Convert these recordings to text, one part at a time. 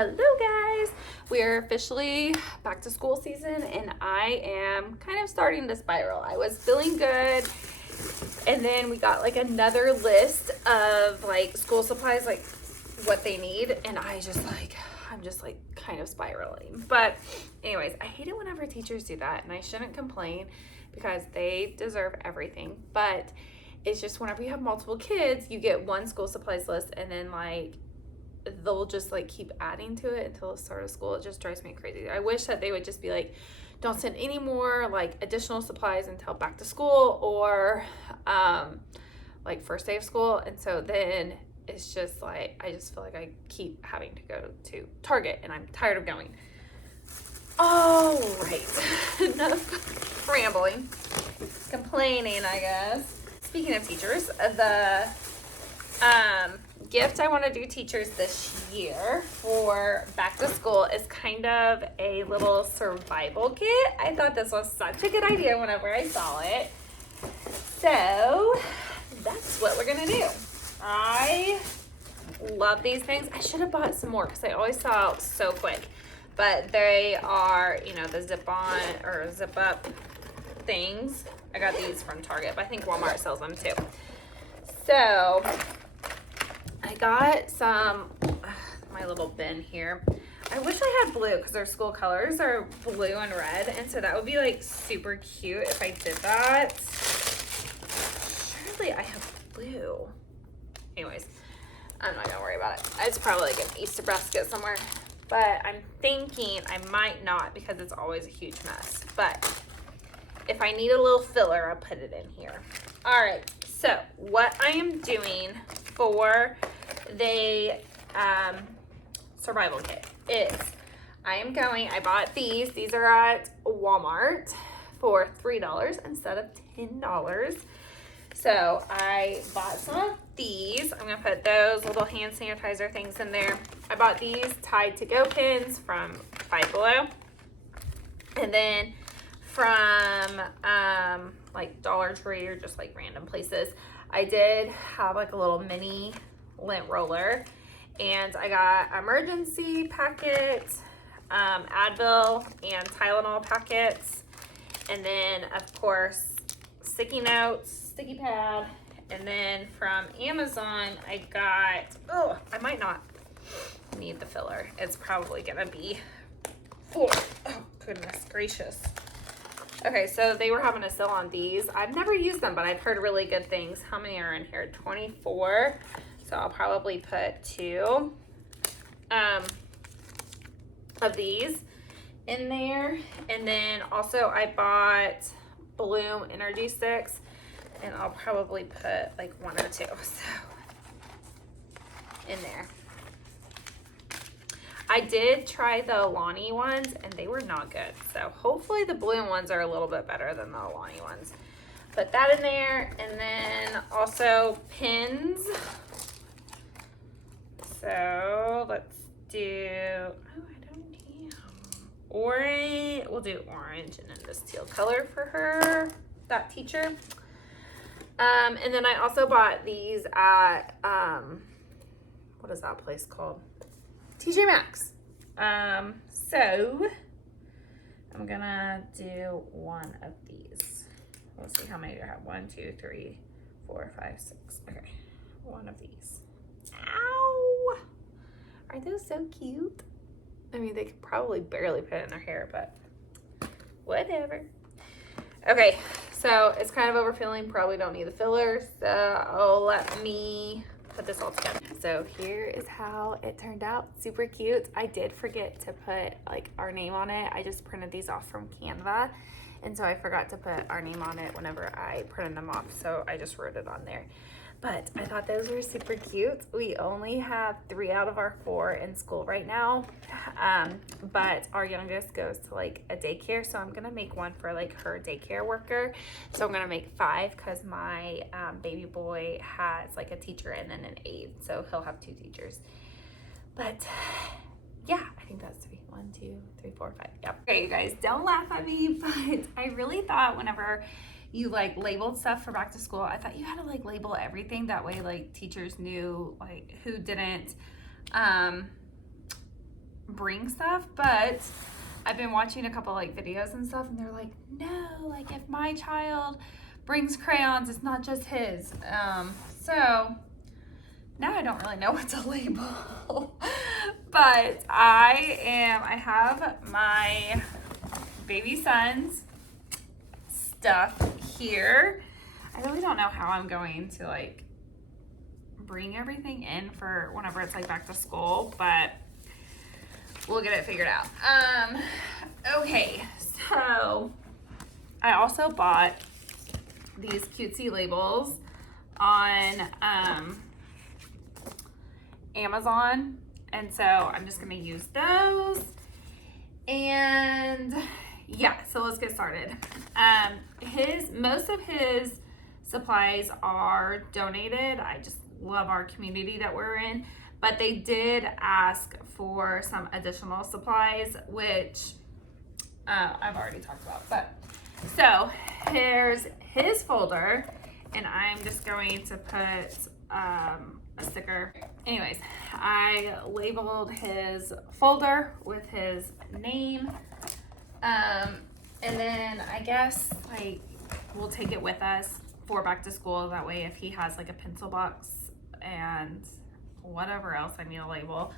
Hello guys, we are officially back to school season and I am kind of starting to spiral. I was feeling good and then we got like another list of like school supplies, like what they need, and I'm just like kind of spiraling. But anyways, I hate it whenever teachers do that, and I shouldn't complain because they deserve everything, but it's just whenever you have multiple kids, you get one school supplies list and then like they'll just like keep adding to it until the start of school. It just drives me crazy. I wish that they would just be like, don't send any more like additional supplies until back to school or like first day of school. And so then it's just like, I just feel like I keep having to go to Target and I'm tired of going. All right, enough rambling, complaining, I guess. Speaking of teachers, the gift I want to do teachers this year for back to school is kind of a little survival kit. I thought this was such a good idea whenever I saw it. So that's what we're going to do. I love these things. I should have bought some more because they always sell out so quick. But they are, you know, the zip on or zip up things. I got these from Target, but I think Walmart sells them too. So I got some, my little bin here. I wish I had blue because their school colors are blue and red. And so that would be like super cute if I did that. Surely I have blue. Anyways, I'm not gonna worry about it. It's probably like an Easter basket somewhere. But I'm thinking I might not because it's always a huge mess. But if I need a little filler, I'll put it in here. All right, so what I am doing for the survival kit is I bought these. These are at Walmart for $3 instead of $10. So I bought some of these. I'm gonna put those little hand sanitizer things in there. I bought these Tide to Go pins from Five Below. And then from like Dollar Tree or just like random places, I did have like a little mini lint roller, and I got emergency packets, Advil and Tylenol packets, and then of course sticky notes, sticky pad, and then from Amazon I got, I might not need the filler. It's probably gonna be full. Oh goodness gracious. Okay, so they were having a sale on these. I've never used them, but I've heard really good things. How many are in here? 24. So I'll probably put 2 of these in there. And then also I bought Bloom energy sticks, and I'll probably put like 1 or 2 so in there. I did try the Alani ones and they were not good. So hopefully the Bloom ones are a little bit better than the Alani ones. Put that in there, and then also pins. So let's do, I don't know, orange. We'll do orange and then this teal color for her, that teacher. And then I also bought these at, what is that place called? TJ Maxx. So I'm gonna do 1 of these. We'll see how many do I have. 1, 2, 3, 4, 5, 6. Okay, 1 of these. Ow! Are those so cute? I mean, they could probably barely put it in their hair, but whatever. Okay, so it's kind of overfilling. Probably don't need the filler, so let me put this all together. So here is how it turned out. Super cute. I did forget to put like our name on it. I just printed these off from Canva, and so I forgot to put our name on it whenever I printed them off, so I just wrote it on there. But I thought those were super cute. We only have 3 out of our 4 in school right now, but our youngest goes to like a daycare, so I'm gonna make one for like her daycare worker. So I'm gonna make 5 because my baby boy has like a teacher and then an aide, so he'll have 2 teachers. But yeah, I think that's 3. 1, 2, 3, 4, 5. Yep. Okay, you guys, don't laugh at me, but I really thought whenever you like labeled stuff for back to school, I thought you had to like label everything. That way like teachers knew like who didn't bring stuff, but I've been watching a couple like videos and stuff, and they're like, no, like if my child brings crayons, it's not just his. So now I don't really know what to label. But I have my baby son's stuff here. I really don't know how I'm going to like bring everything in for whenever it's like back to school, but we'll get it figured out. Okay, so I also bought these cutesy labels on Amazon, and so I'm just gonna use those. And yeah, so let's get started. Most of his supplies are donated. I just love our community that we're in, but they did ask for some additional supplies, which I've already talked about. But so here's his folder, and I'm just going to put a sticker. Anyways, I labeled his folder with his name, and then I guess like we'll take it with us for back to school. That way if he has like a pencil box and whatever else I need to label,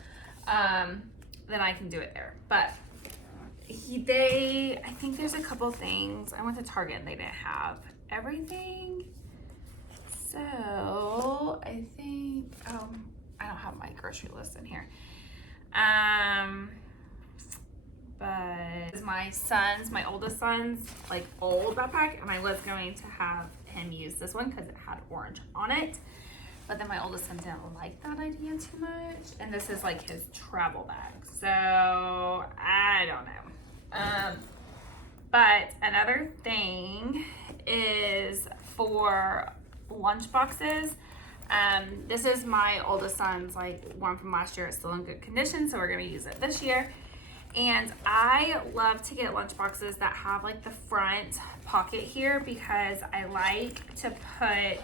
then I can do it there. But I think there's a couple things. I went to Target and they didn't have everything. So I think, I don't have my grocery list in here. But my oldest son's like old backpack, and I was going to have him use this one because it had orange on it. But then my oldest son didn't like that idea too much. And this is like his travel bag. So I don't know. But another thing is for lunch boxes. This is my oldest son's like one from last year. It's still in good condition, so we're gonna use it this year. And I love to get lunch boxes that have like the front pocket here, because I like to put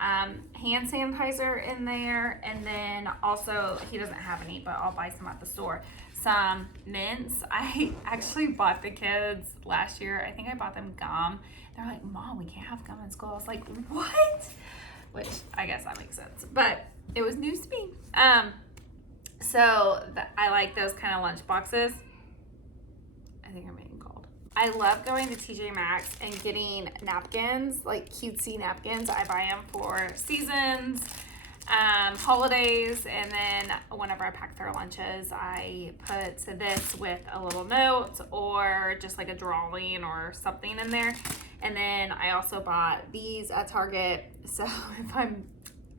hand sanitizer in there, and then also, he doesn't have any, but I'll buy some at the store, some mints. I actually bought the kids last year, I think I bought them gum. They're like, Mom, we can't have gum in school. I was like, what? Which I guess that makes sense, but it was news to me. So I like those kind of lunch boxes. I think I'm being called. I love going to TJ Maxx and getting napkins, like cutesy napkins. I buy them for seasons, holidays, and then whenever I pack their lunches, I put this with a little note or just like a drawing or something in there. And then I also bought these at Target. So if I'm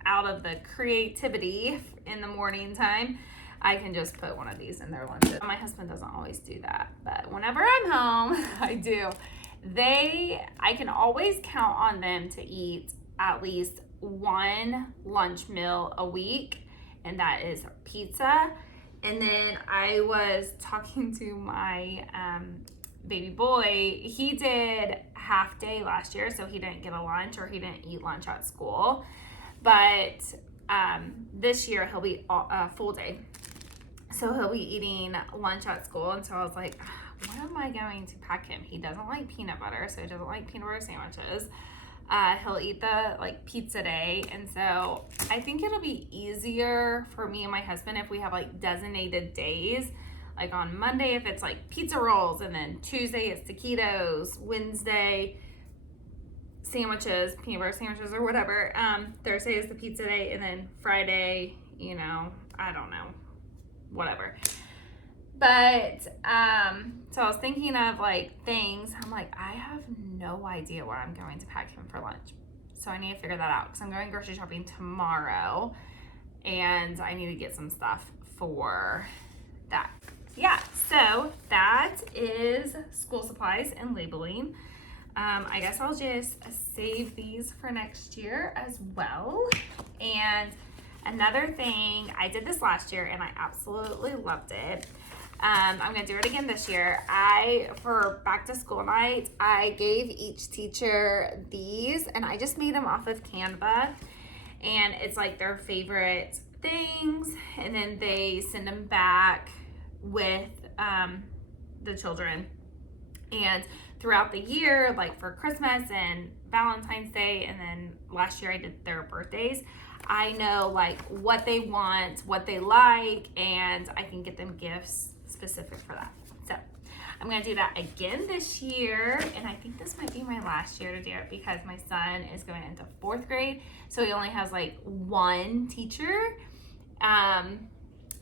out of the creativity in the morning time, I can just put one of these in their lunches. My husband doesn't always do that, but whenever I'm home, I do. I can always count on them to eat at least one lunch meal a week, and that is pizza. And then I was talking to my baby boy. He did half day last year, so he didn't get a lunch, or he didn't eat lunch at school. But this year he'll be a full day. So he'll be eating lunch at school. And so I was like, what am I going to pack him? He doesn't like peanut butter, so he doesn't like peanut butter sandwiches. He'll eat the like pizza day. And so I think it'll be easier for me and my husband if we have like designated days. Like on Monday, if it's like pizza rolls, and then Tuesday it's taquitos, Wednesday sandwiches, peanut butter sandwiches or whatever. Thursday is the pizza day, and then Friday, I don't know, whatever. But so I was thinking of like things. I'm like, I have no idea what I'm going to pack him for lunch. So I need to figure that out, because I'm going grocery shopping tomorrow, and I need to get some stuff for that. Yeah, so that is school supplies and labeling. I guess I'll just save these for next year as well. And another thing, I did this last year and I absolutely loved it. I'm gonna do it again this year. For back to school night, I gave each teacher these, and I just made them off of Canva, and it's like their favorite things, and then they send them back with the children. And throughout the year, like for Christmas and Valentine's Day, and then last year I did their birthdays, I know like what they want, what they like, and I can get them gifts specific for that. So I'm gonna do that again this year, and I think this might be my last year to do it because my son is going into 4th grade, so he only has like one teacher.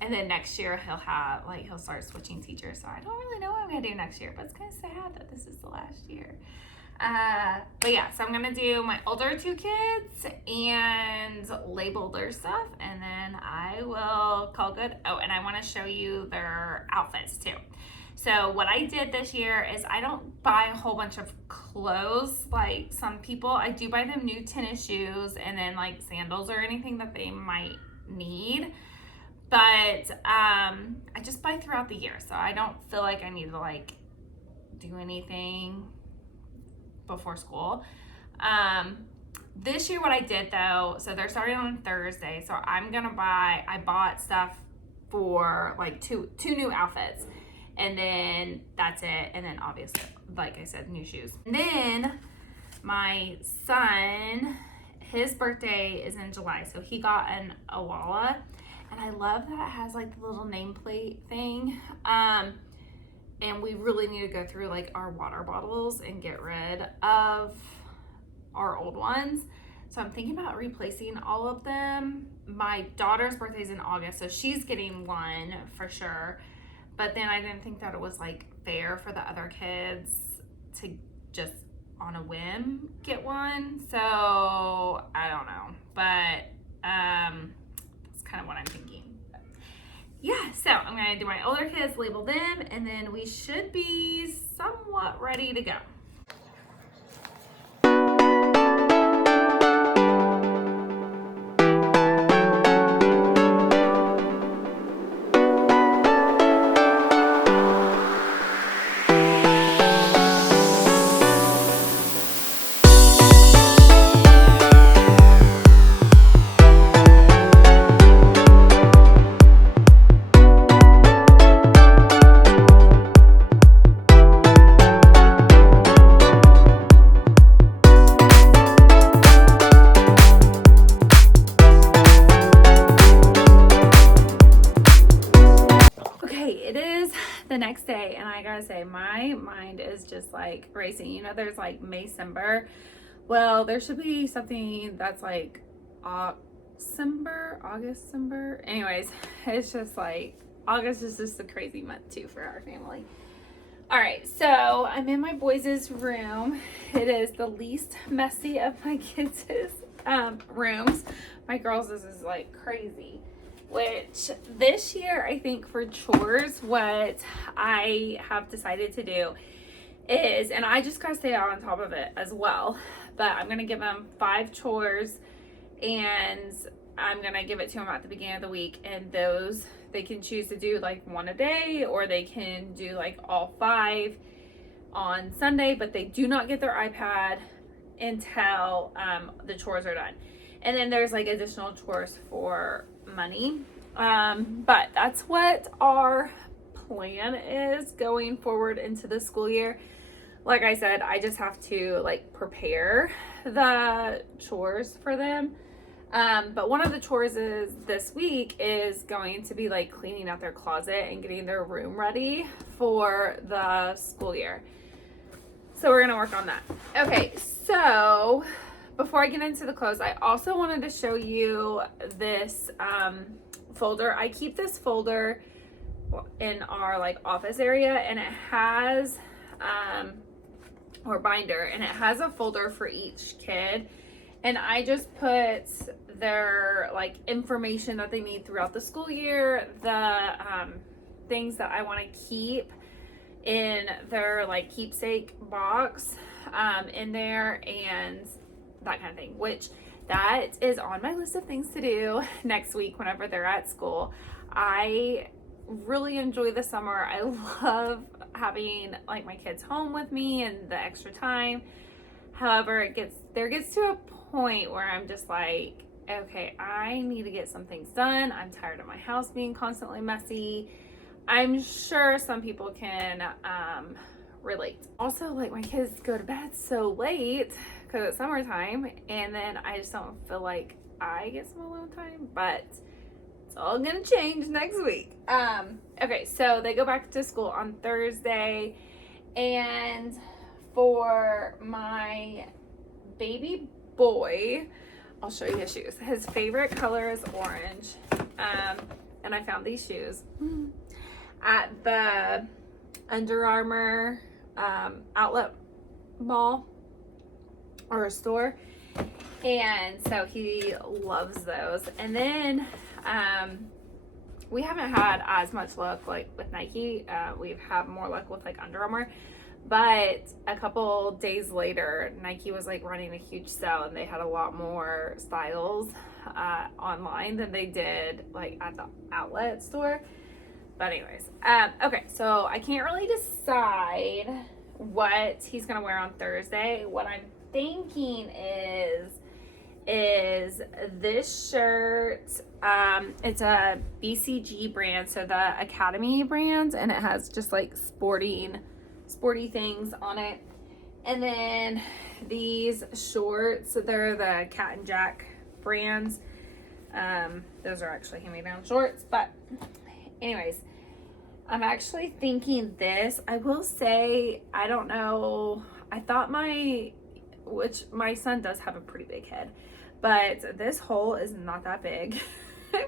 And then next year he'll start switching teachers. So I don't really know what I'm gonna do next year, but it's kind of sad that this is the last year. But yeah, so I'm gonna do my older 2 kids and label their stuff, and then I will call good. Oh, and I want to show you their outfits too. So what I did this year is I don't buy a whole bunch of clothes like some people. I do buy them new tennis shoes and then like sandals or anything that they might need. But I just buy throughout the year, so I don't feel like I need to like do anything before school. This year what I did though, so they're starting on Thursday, so I bought stuff for like two new outfits, and then that's it. And then obviously, like I said, new shoes. And then my son, his birthday is in July, so he got an Awala. And I love that it has like the little nameplate thing. And we really need to go through like our water bottles and get rid of our old ones. So I'm thinking about replacing all of them. My daughter's birthday is in August, so she's getting one for sure. But then I didn't think that it was like fair for the other kids to just on a whim get one. So I don't know, but kind of what I'm thinking. Yeah, so I'm gonna do my older kids, label them, and then we should be somewhat ready to go. The next day, and I gotta say my mind is just like racing. You know, there's like Maycember. Well, there should be something that's like Augustcember. Anyways, it's just like August is just a crazy month too for our family. All right, so I'm in my boys' room. It is the least messy of my kids' rooms. My girls' is like crazy. Which this year, I think for chores, what I have decided to do is, and I just gotta stay out on top of it as well, but I'm gonna give them 5 chores, and I'm gonna give it to them at the beginning of the week, and those they can choose to do like 1 a day, or they can do like all 5 on Sunday, but they do not get their iPad until the chores are done. And then there's like additional chores for money. But that's what our plan is going forward into the school year. Like I said, I just have to like prepare the chores for them. But one of the chores is this week is going to be like cleaning out their closet and getting their room ready for the school year. So we're gonna work on that. Okay, so before I get into the clothes, I also wanted to show you this folder. I keep this folder in our like office area, and it has or binder, and it has a folder for each kid, and I just put their like information that they need throughout the school year, the things that I want to keep in their like keepsake box in there, and that kind of thing, which that is on my list of things to do next week whenever they're at school. I really enjoy the summer. I love having like my kids home with me and the extra time. However, there gets to a point where I'm just like, okay, I need to get some things done. I'm tired of my house being constantly messy. I'm sure some people can relate. Also, like, my kids go to bed so late because it's summertime, and then I just don't feel like I get some alone time, but it's all gonna change next week. Okay, so they go back to school on Thursday, and for my baby boy, I'll show you his shoes. His favorite color is orange, and I found these shoes at the Under Armour outlet mall or a store, and so he loves those. And then we haven't had as much luck like with Nike. We've had more luck with like Under Armour, but a couple days later Nike was like running a huge sale, and they had a lot more styles online than they did like at the outlet store. But anyways, okay, so I can't really decide what he's gonna wear on Thursday. What I'm thinking is this shirt. It's a BCG brand, so the Academy brand, and it has just like sporty things on it. And then these shorts, they're the Cat and Jack brands. Those are actually hand-me-down shorts, but anyways, I'm actually thinking this. I will say, I don't know, I thought my son does have a pretty big head, but this hole is not that big.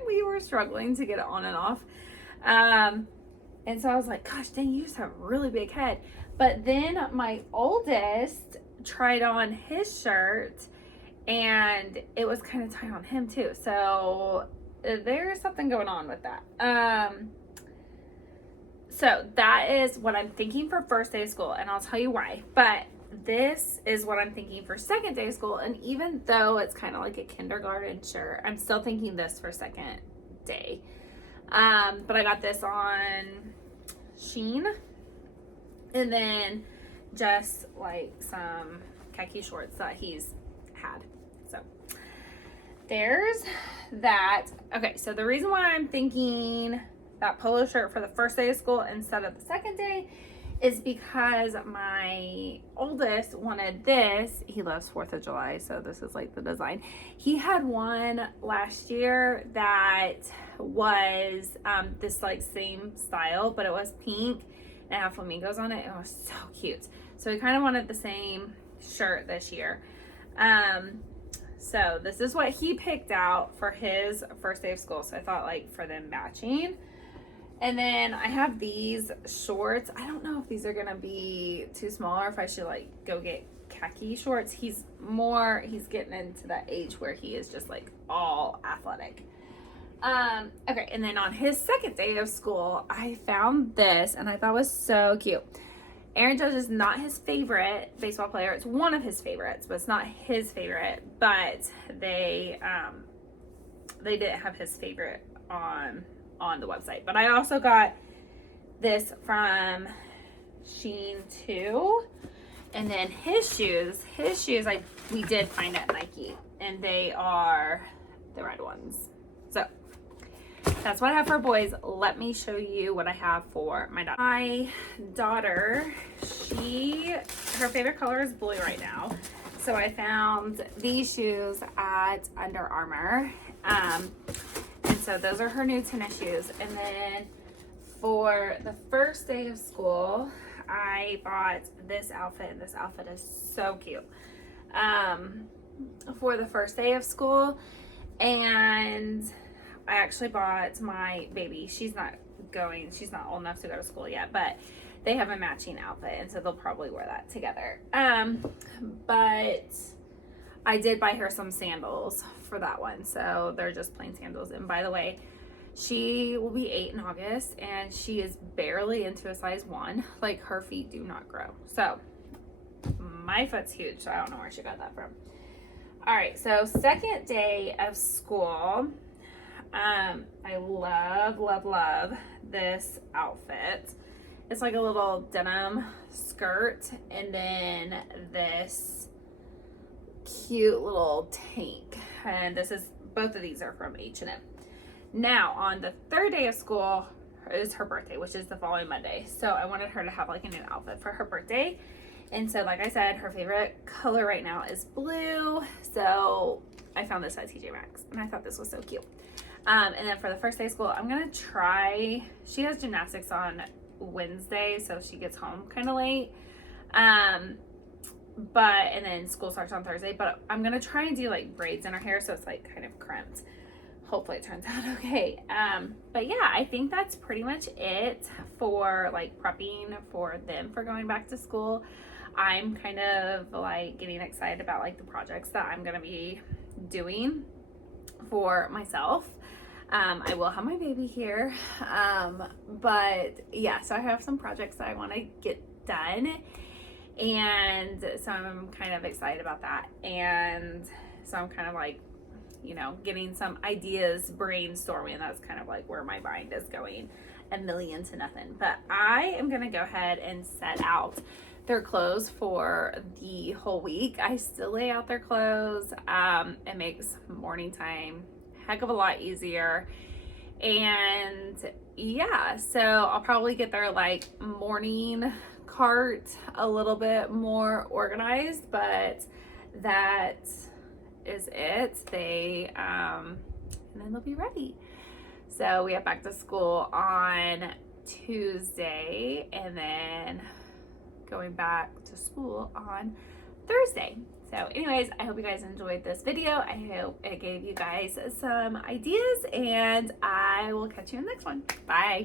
We were struggling to get it on and off. And so I was like, gosh dang, you just have a really big head. But then my oldest tried on his shirt, and it was kind of tight on him too. So there's something going on with that. So that is what I'm thinking for first day of school, and I'll tell you why. But this is what I'm thinking for second day of school, and even though it's kind of like a kindergarten shirt, I'm still thinking this for second day. But I got this on Shein, and then just like some khaki shorts that he's had. So there's that. Okay, so the reason why I'm thinking that polo shirt for the first day of school instead of the second day is because my oldest wanted this. He loves 4th of July, so this is like the design. He had one last year that was this like same style, but it was pink and had flamingos on it. It was so cute. So he kind of wanted the same shirt this year. So this is what he picked out for his first day of school. So I thought like for them matching. And then I have these shorts. I don't know if these are gonna be too small or if I should like go get khaki shorts. He's getting into that age where he is just like all athletic. Okay, and then on his second day of school, I found this and I thought it was so cute. Aaron Judge is not his favorite baseball player. It's one of his favorites, but it's not his favorite. But they didn't have his favorite on the website. But I also got this from Shein too. And then his shoes we did find at Nike, and they are the red ones. So that's what I have for boys. Let me show you what I have for my daughter. My daughter, her favorite color is blue right now. So I found these shoes at Under Armour. And so those are her new tennis shoes. And then for the first day of school, I bought this outfit, and this outfit is so cute. For the first day of school, and I actually bought my baby. She's not old enough to go to school yet, but they have a matching outfit, and so they'll probably wear that together. But I did buy her some sandals for that one, so they're just plain sandals. And by the way, she will be 8 in August, and she is barely into a size 1. Like, her feet do not grow. So my foot's huge, so I don't know where she got that from. All right, so second day of school. I love this outfit. It's like a little denim skirt, and then this cute little tank. And both of these are from H&M. Now, on the third day of school, is her birthday, which is the following Monday. So I wanted her to have like a new outfit for her birthday. And so, like I said, her favorite color right now is blue. So I found this at TJ Maxx, and I thought this was so cute. And then for the first day of school, I'm gonna try, she has gymnastics on Wednesday, so she gets home kind of late. And then school starts on Thursday, but I'm gonna try and do like braids in her hair so it's like kind of crimped. Hopefully it turns out okay. But yeah, I think that's pretty much it for like prepping for them for going back to school. I'm kind of like getting excited about like the projects that I'm gonna be doing for myself. I will have my baby here, but yeah, so I have some projects that I want to get done, and so I'm kind of excited about that. And so I'm kind of like, you know, getting some ideas, brainstorming. That's kind of like where my mind is going, a million to nothing. But I am gonna go ahead and set out their clothes for the whole week. I still lay out their clothes. It makes morning time heck of a lot easier. And yeah, so I'll probably get their like morning cart a little bit more organized, but that is it. They and then they'll be ready. So we have back to school on Tuesday, and then going back to school on Thursday. So anyways, I hope you guys enjoyed this video. I hope it gave you guys some ideas, and I will catch you in the next one. Bye.